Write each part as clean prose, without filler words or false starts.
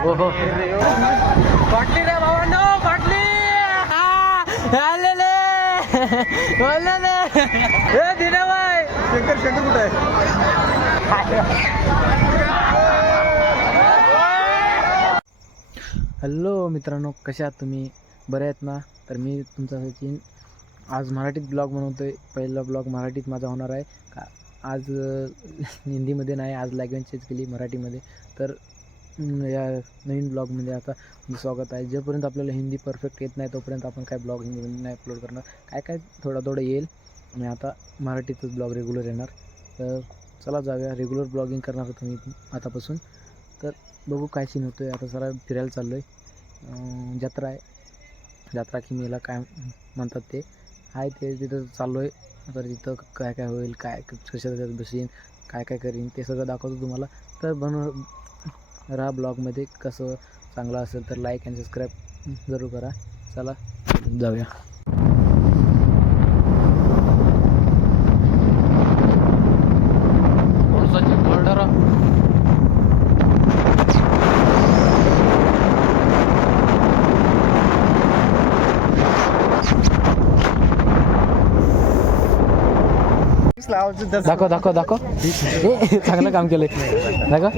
ओहो फाटली रे भावांनो फाटली आलेले बोलले हे दिनाबाई शंकर कुठे आहे? हॅलो मित्रांनो, कशा आहात तुम्ही? बरे आहेत ना? तर मी तुमचा सचिन आज मराठीत ब्लॉग बनवतोय. पहिला ब्लॉग मराठीत माझा होणार आहे का आज हिंदीमध्ये नाही, आज लँग्वेज चेंज केली मराठीमध्ये. तर या नवीन ब्लॉगमध्ये आता स्वागत आहे. जोपर्यंत आपल्याला हिंदी परफेक्ट येत नाही तोपर्यंत आपण काय ब्लॉग हिंदीमध्ये नाही अपलोड करणार. काय थोडं येईल आणि आता मराठीतच ब्लॉग रेग्युलर येणार. तर चला जाऊया, रेग्युलर ब्लॉगिंग करणार होतो मी आतापासून. तर बघू काय सीन होतो आहे. आता जरा फिरायला चाललो आहे. जत्रा की मेला काय म्हणतात ते आहे, ते तिथं चाललो आहे. तर तिथं काय होईल, काय कशा बसीन, काय करीन ते सगळं दाखवतो तुम्हाला. तर राहा ब्लॉगमध्ये. कसं चांगलं असेल तर लाईक अँड सबस्क्राईब जरूर करा. चला जाऊया. दाखव चांगलं काम केलंय. दाखव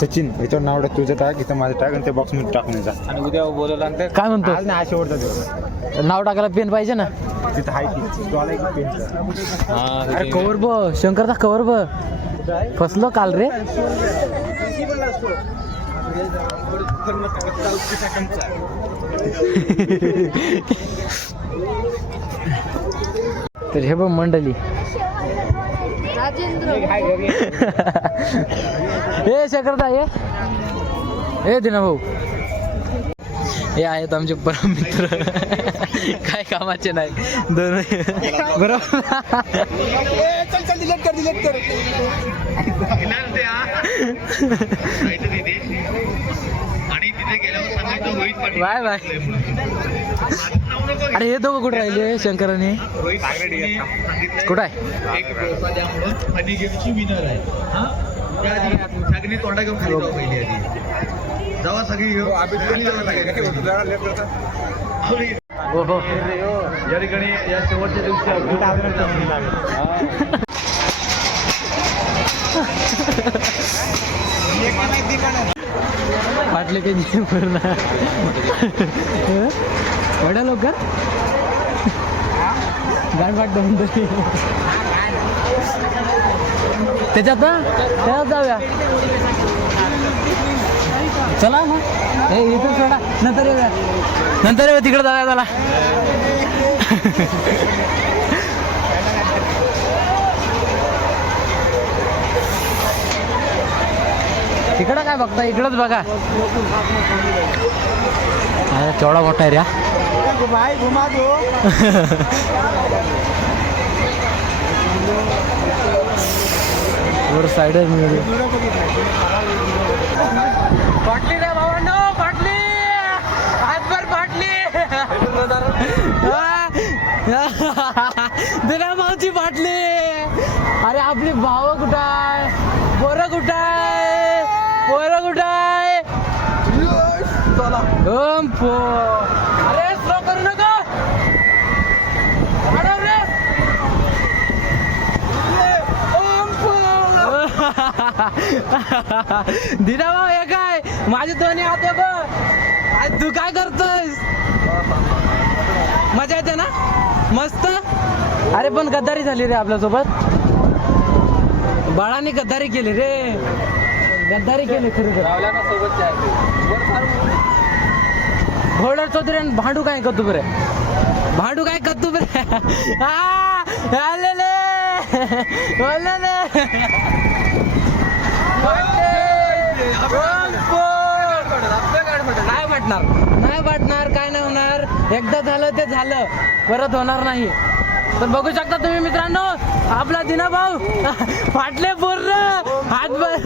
सचिन, याच्यावर नाव टाक, तुझं टाक, इथं माझं टाक आणि त्या बॉक्समध्ये टाकून जा. आणि उद्या बोलवला काय म्हणतो? आज नाही, शेवटचा दिवस. नाव टाकायला पेन पाहिजे ना तिथं आहे की तो आला एक पेन. अरे कवर ब शंकरदा कवर ब फसलो काल रे. तर हे बघ मंडळी, हे शंकरदा हे दिना भाऊ हे आहेत आमचे परम मित्र. काय कामाचे नाही दोन बरोबर. Bye bye. अरे हे दोघं कुठे राहिले? शंकराने कुठं आहे? सगळी तोंडा घेऊन खाली जाऊ पहिली आधी जावा सगळी ओहो या ठिकाणी या शेवटच्या दिवशी फाटले ते एवढ्या लवकर गाड वाटतं तरी त्याच्यात जाऊया. चला मग हे इथं सोडा, नंतर येऊया तिकडे जाऊया. चला तिकडं काय बघता, इकडंच बघा. केवढा मोठा आहे रे. वर साईड मिळेल. फाटली रे भावांनो फाटली, हातभर फाटली. दिना भाऊची फाटली. अरे आपली भाव कुठं आहे? पोरं कुठं आहे? अरे स्लो करू नका. दिना भाऊ हे काय माझे दोन्ही हात आहे बघ. तू काय करतोयस? मजा येते ना मस्त. अरे पण गद्दारी झाली रे आपल्यासोबत. बाळाने गद्दारी केली रे, गद्दारी केली खरं. घोडर चौधरी भांडू काय कतू बरे, भांडू काय कतू बरे. आलेले नाही वाटणार, काय नाही होणार. एकदा झालं ते झालं, परत होणार नाही. तर बघू शकता तुम्ही मित्रांनो, आपला दिना भाऊ फाटले पूर्ण हातभर.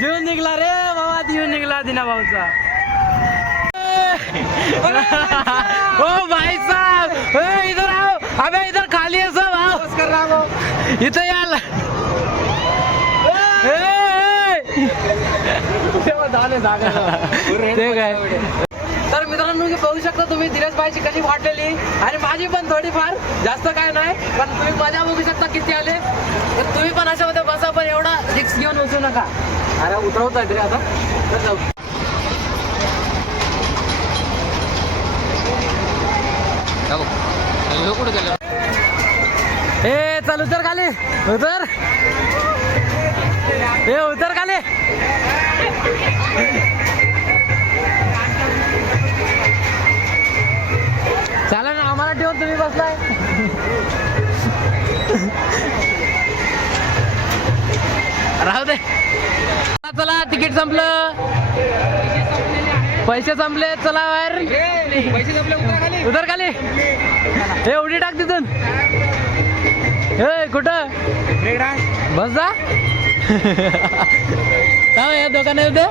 जीवन निघला रे बाबा, जीवन निघला दिना भाऊचा. ओ भाई साहब, इधर आओ. अबे इधर खाली है सब. आओ इथं याल. ते काय. तर मित्रांनो बघू शकता तुम्ही दिनेश भाईची कशी फाटलेली आणि माझी पण थोडीफार, जास्त काय नाही, पण तुम्ही मजा बघू शकता किती आले. तर तुम्ही पण अशामध्ये बसा, पण एवढा रिक्स घेऊन बसू नका. अरे उतरवताय तरी आता. तर जाऊ. कुठे गेलं? ए चल उतर खाली. उतर. ए उतर खाली. चला ना, आम्हाला ठेवून तुम्ही बसलाय. राहू दे. चला तिकीट संपलं, पैसे संपले. चला बाहेर. पैसे संपले. उतर खाली. हे उडी टाक तिथून. हे कुठं बस जा. या दुकान होते.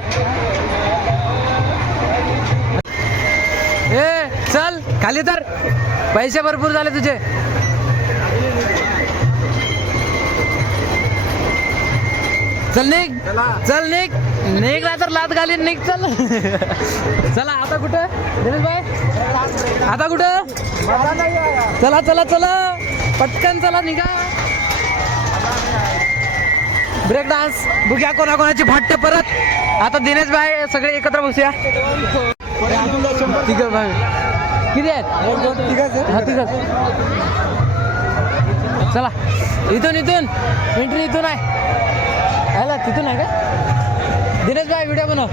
ए चल खाली तर, पैसे भरपूर झाले तुझे. चल निघ. चल निघ. निघ ना तर लात घालीन. निघ चल. चला आता कुठं दिनेश भाई? आता कुठं? चला चला चला पटकन चला, निघा. ब्रेक डान्स बघूया कोणाकोणाची फाटते परत. आता दिनेश भाई सगळे एकत्र बसूया. तिघ भाई किती आहेत? हा तिघच. चला इथून एंट्री इथून आहे. आला तिथून आहे का? दिनेश भाई व्हिडिओ बनव.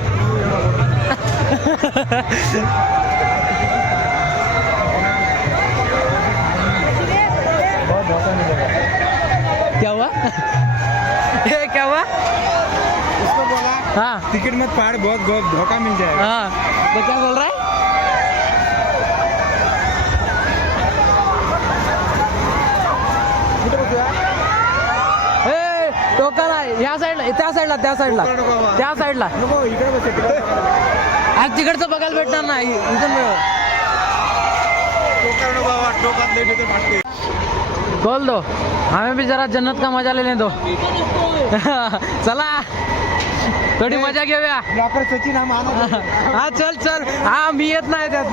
क्या हुआ? क्या हुआ? उसको बोला हाँ टिकट मत फाड़, बहुत धोखा मिल जाएगा. हाँ तो क्या बोल रहा है? टोकन आहे ह्या साईडला, त्या साईडला नको इकडे बस. आज तिकडचं बघायला भेटणार नाही. इथून खोल दो, हमें भी जरा जन्नत का मजा लेने दो. चला थोडी मजा घेऊया. लॉकर सचिन हा माना. हा चल चल. हा मी येत नाही त्यात.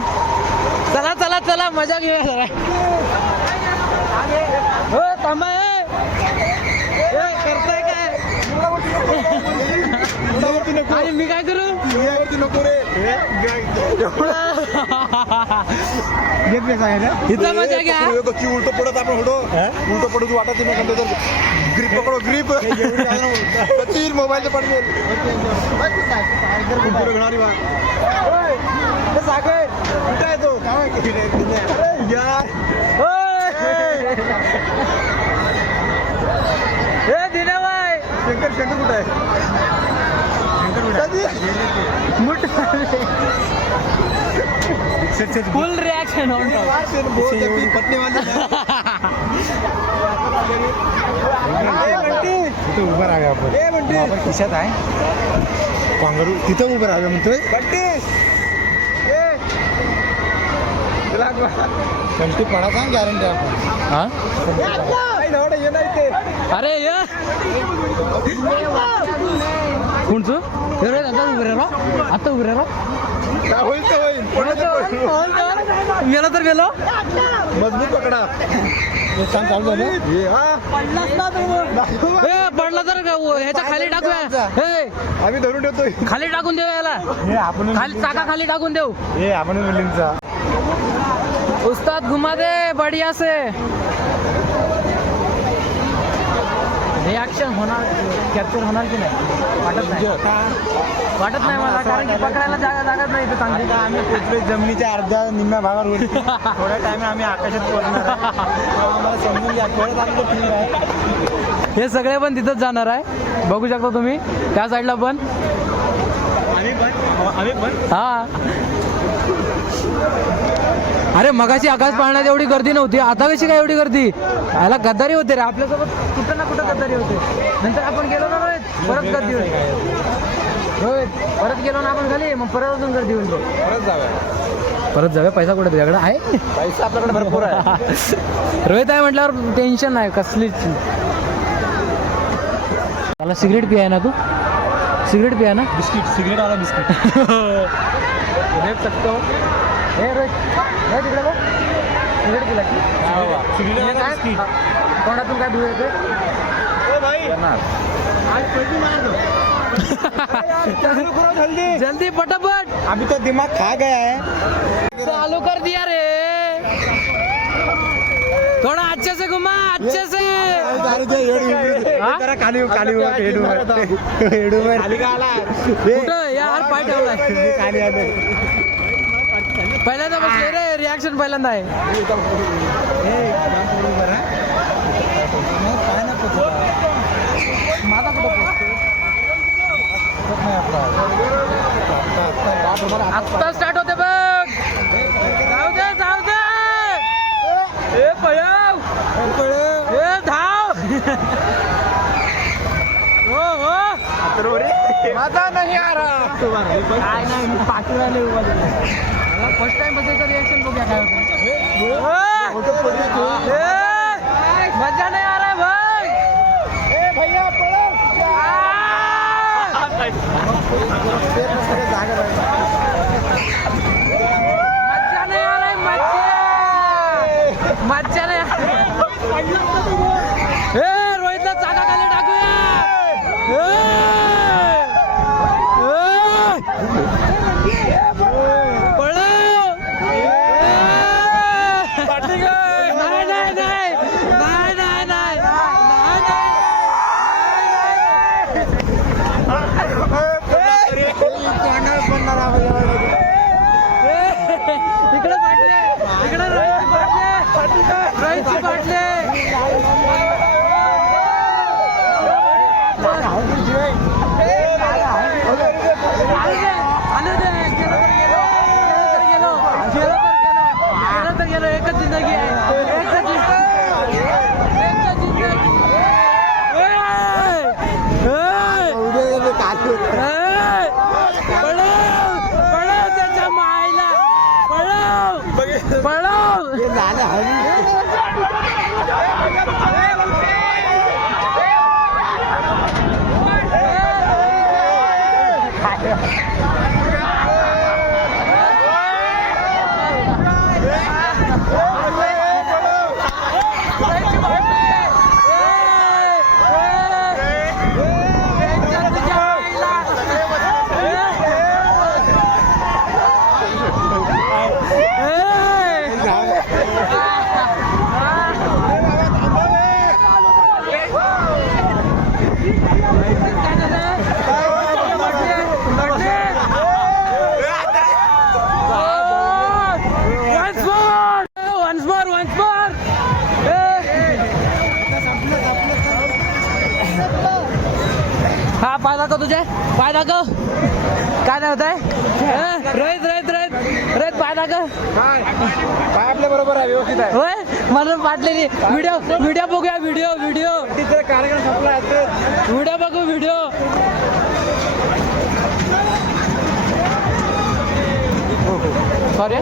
चला चला चला मजा घेऊया जरा. हो थांबा. करताय काय? आणि मी काय करू? नको रे. इथं मजा घ्या. उलट पडत आपण होतो. उलट पडत वाटत नाही. ग्रीप पकडो. ग्रीप सचिन मोबाईलचे पडले. सागर कुठे आहे तो? दिने भाई शंकर कुठे आहे? फुल रिॲक्शन तिथं उभं राहावे आपण. खिशात आहे कांगारू. तिथं उभं राहावे म्हणतोय. कंटी पडा सांग गॅरंटी आपण. हा अरे ये कोणचं? आता उभे राहा. मेला तर मेलो. मजबूत पकडा. चालू झालं. पडला तर ह्याच्या खाली टाकूया. आम्ही धरून ठेवतोय. खाली टाकून देऊ याला. आपण खाली चाका खाली टाकून देऊ. आपण मुलींचा उस्ताद घुमा दे बढ़िया से. रिॲक्शन होणार, कॅप्चर होणार की नाही वाटत नाही मला, कारण की पकडायला जागाच नाही इथे चांगली. आम्ही पोचलोय जमिनीच्या अर्ध्या निम्म्या भागावर. थोड्या टाइम आम्ही आकाशात पोहोचणार आहे. आम्हाला समजून घ्या. थोडं चांगलं फील आहे. हे सगळे पण तिथंच जाणार आहे. बघू शकता तुम्ही त्या साईडला पण. आम्ही पण हा अरे मगाशी आकाश पाळण्यात एवढी गर्दी नव्हती, आता कशी काय एवढी गर्दी? याला गद्दारी होते रे आपल्यासोबत. कुठं ना कुठं गद्दारी होते. नंतर आपण गेलो ना परत गर्दी होते. रोहित परत गेलो ना आपण खाली मग परत अजून गर्दी होईल परत जाऊया. परत जाऊया. पैसा कुठे तुझ्याकडे आहे? पैसा आपल्याकडे भरपूर आहे. रोहित आहे म्हटल्यावर टेन्शन नाही कसलीच. मला सिगरेट पियाय ना तू? सिगरेट पिया ना? बिस्किट सिगरेट वाला बिस्किट. देख सकते हो. हे रोहित रोहित इकडे बघ. सिगरेट पिला की? सिगरेट हे वाला काय? बिस्किट. तोंडातून काय धुळ येते? आज पैसे मार दो. चालू करो जल्दी. जल्दी पटापट अभी तो दिमाग खा गया है. चालू कर दिया रे. थोड़ा अच्छे से घुमा अच्छे से. हाँ? जरा खाली खाली कुठं यार पाय ठेवलाय. पहिल्यांदा बसले रे. रिॲक्शन पहिल्यांदा आहे. माझा कुठं आत्ता स्टार्ट होते बघ. जाऊ दे जाऊ दे. ए पळव ए धाव. हो हो माझा नाही आ रहा. काय नाही मी पाठीवाले उभा मला फर्स्ट टाइम बसायचं रिॲक्शन बघूया काय होतं. मजा नाही आ रहा भाई. भैया पळो. मजा नाही आ रहा मजा. मजा नाही. हे रोहितला चाकाखाली टाकूया. इकडे पाटले इकडे रोहित पाटले. गेलो एकच जिंदगी आहे. एकच पळव त्याच्या मायला. पळव हा पाय दाखव तुझे. पाय दाखव. काय नाही होत आहे. रोहित रोहित रोहित रोहित पाय दाखव. पाय आपल्या बरोबर आहे व्यवस्थित आहे. होय मला पाटलेली. व्हिडिओ व्हिडिओ बघूया. व्हिडिओ व्हिडिओ तिथे कार्यक्रम संपला. व्हिडिओ बघू व्हिडिओ. सॉरी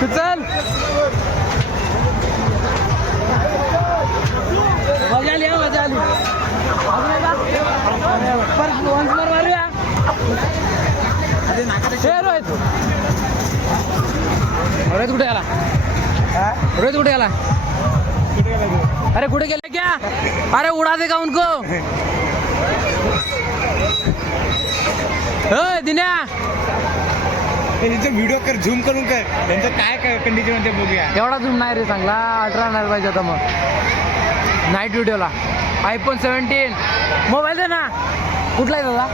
तू चल. मजा आली मजा आली. परत मारूया. रोहित रोहित कुठे आला? रोहित कुठे आला? अरे कुठे गेले क्या? अरे उडा दे का उनको. दिन्या व्हिडिओ कर झूम करून कर. त्यांचं काय कंडिशन मध्ये बघूया. एवढा झूम नाही रे चांगला. 18 नाही पाहिजे आता मग नाईट व्हिडिओला. iPhone 17 मोबाईल दे ना. कुठला आहे दादा?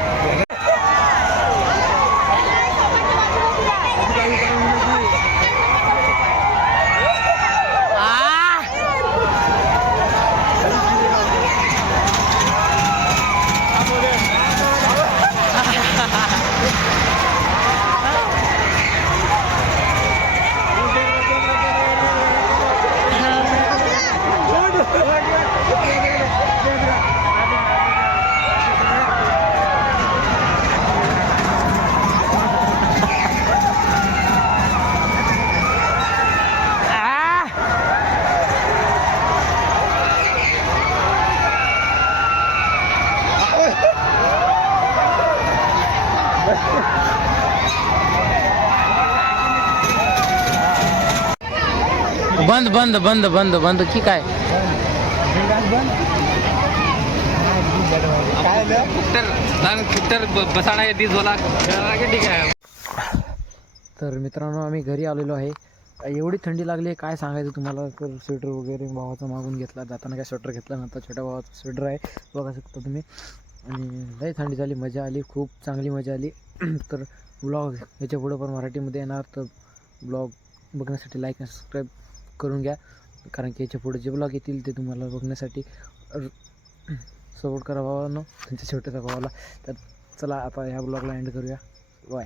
बंद बंद बंद बंद बंद की काय काय झालं? तर मित्रांनो आम्ही घरी आलेलो आहे. एवढी थंडी लागली आहे काय सांगायचं तुम्हाला. तर स्वेटर वगैरे भावाचा मागून घेतला, जाताना काय स्वेटर घेतला नंतर छोट्या भावाचा स्वेटर आहे बघा शकता तुम्ही. आणि लई थंडी झाली, मजा आली, खूप चांगली मजा आली. तर ब्लॉग याच्या पुढं पण मराठीमध्ये येणार, तर ब्लॉग बघण्यासाठी लाईक आणि सबस्क्राईब करून घ्या. कारण की याच्या पुढे जे ब्लॉग येतील ते तुम्हाला बघण्यासाठी सपोर्ट करा भावांनो, तुमच्या छोट्याच्या भावाला. तर चला आता ह्या ब्लॉगला एंड करूया. बाय.